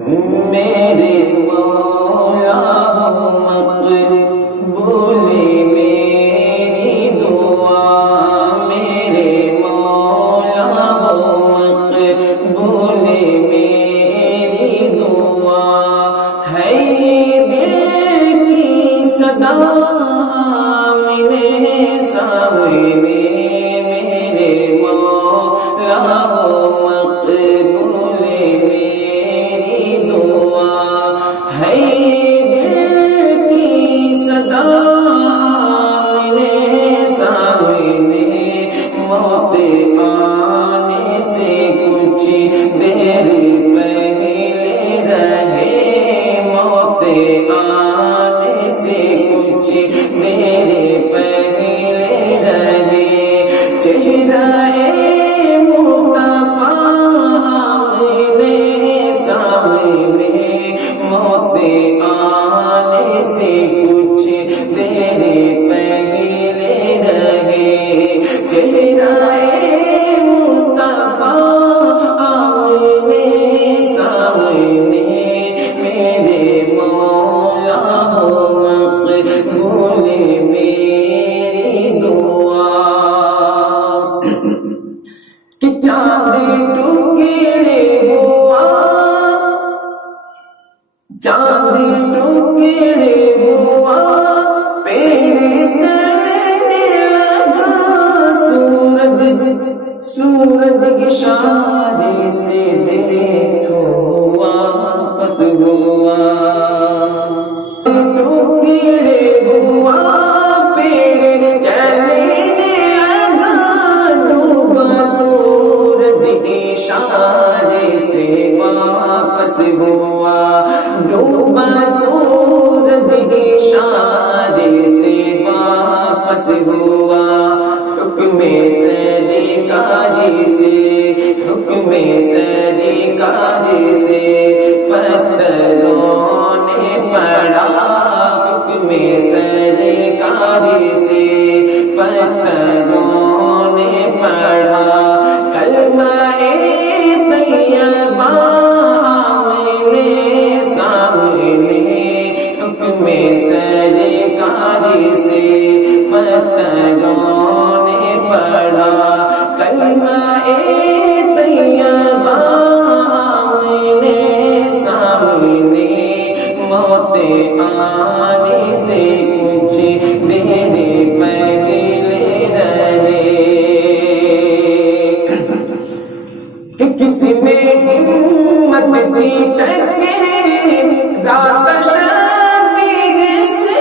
میرے مولا ہو مقبول میری دعا، میرے مولا ہو مقبول میری دعا، ہے دل کی صدا آمنے سامنے، میرے مولا ہو مقبول میری دعا، ہے دل کی صدا آمنے سامنے، موت آنے سے کچھ دیر پہلے رہے، موت آنے سے کچھ دیر پہلے رہے، چہرہ مصطفیٰ آمنے سامنے، موت آنے سے کچھ دیر پہلے رہے، چہرہ مصطفیٰ آمنے سامنے، میرے مولا ہو مقبول میری دعا، کہ چاند ٹکڑے ہوا، چاند ٹکڑے ہوا، پیڑ چلنے لگا، سورج اشارے سے دیکھو واپس ہوا، ٹکڑے ہوا، پیڑ چلنے لگا، ڈوبا سورج اشارے سے واپس ہوا، ڈوبا سورج اشارے سے واپس ہوا، حکم سرکاری سے، حکم سرکاری سے پتھروں نے پڑھا، حکم سرکاری سے پتھروں نے پڑھا، کلمہ طیبہ آمنے سامنے، حکم سرکاری سے پتھروں نے پڑھا، کلمہ طیبہ آمنے سامنے، موت آنے سے کچھ دیر پہلے رہے، کہ کسی میں ہمت تھی ٹکرے رات شبیر سے،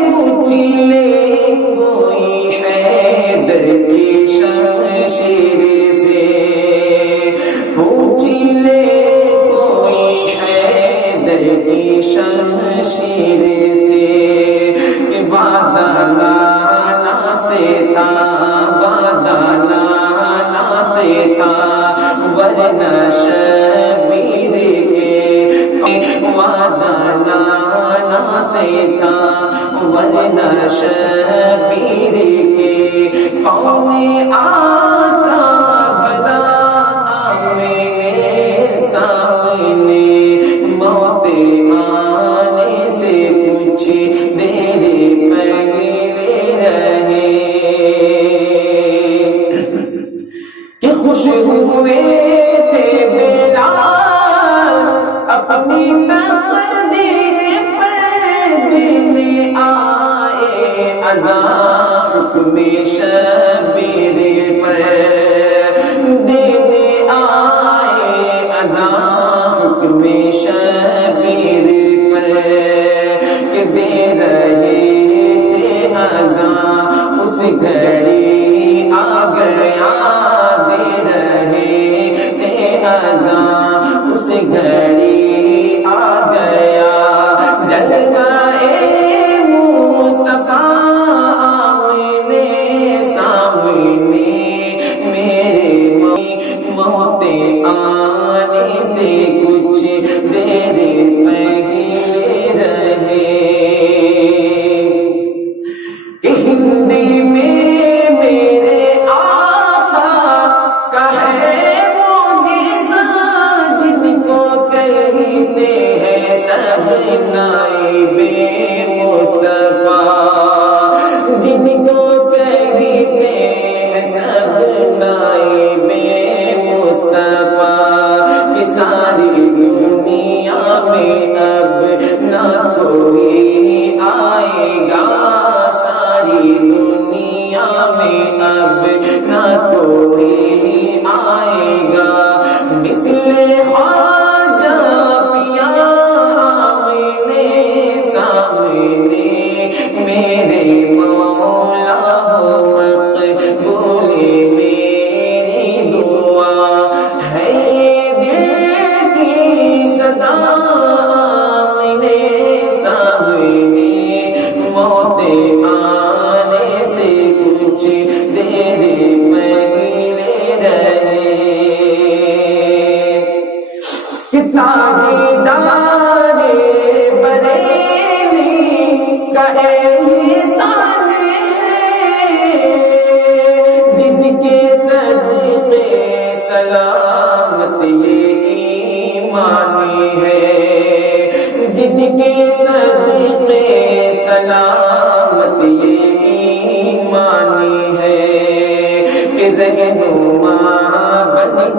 پوچھ لے کوئی حیدر کی شمشیر سے، پوچھ لے کوئی حیدر کی شمشیر سے، کہ وعدہ لانا سے تھا، وعدہ لانا سے تھا، ورنہ شبیر کے وعدہ لانا سے تھا، ورنہ شبیر کے کون آتا بنا آمنے سامنے، موت آنے سے کچھ دیر پہلے رہے، کہ خوش ہوئے تھے بلال اپنی تقدیر پر، دینے آئے عذاب حکم شبیر پر، دینے آئے عذاب حکم شبیر پر، کہ دے رہے تھے عذاب اس گھڑی آ گیا، دے رہے تھے عذاب اس گھڑی آ گیا، جلوہ مصطفیٰ آمنے سامنے، میرے موت آنے سے کچھ دیر پہلے رہے، کہ ہندی میں میرے آقا کا ہے معجزہ، جن کو کہیں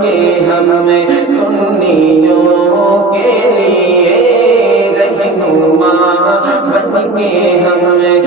کے ہمیں سنیوں کے لیے رہنما بن کے ہمیں